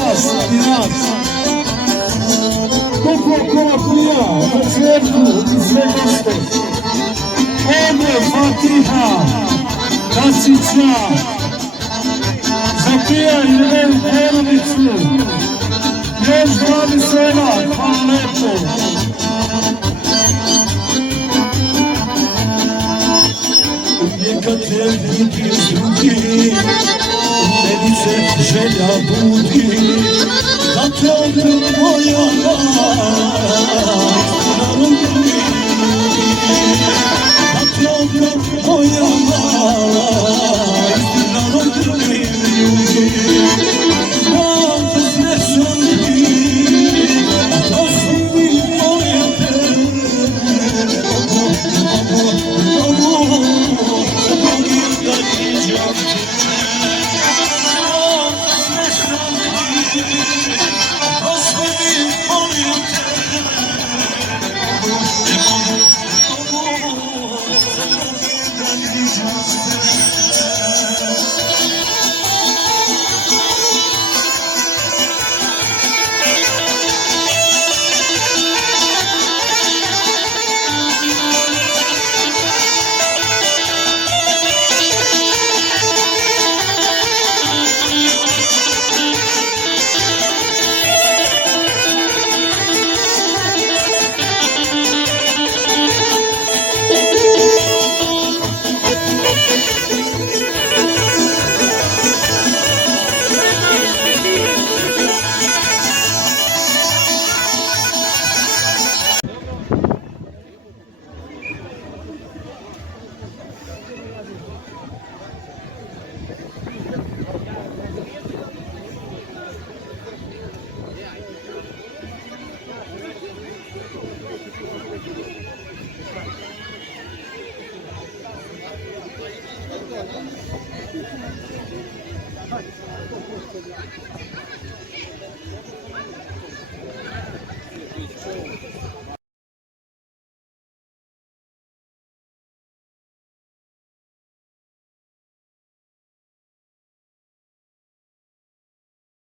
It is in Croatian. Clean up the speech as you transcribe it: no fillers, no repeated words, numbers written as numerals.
vas, Irak. Toplo korapija, na čerku i sve goste. Ovdje Fatiha, Kasića, zapijaj jednu porodicu, još 20 ena, hvala lepo. Uvijek kad te vidim drugi, meni se želja budi, da te ovdje moja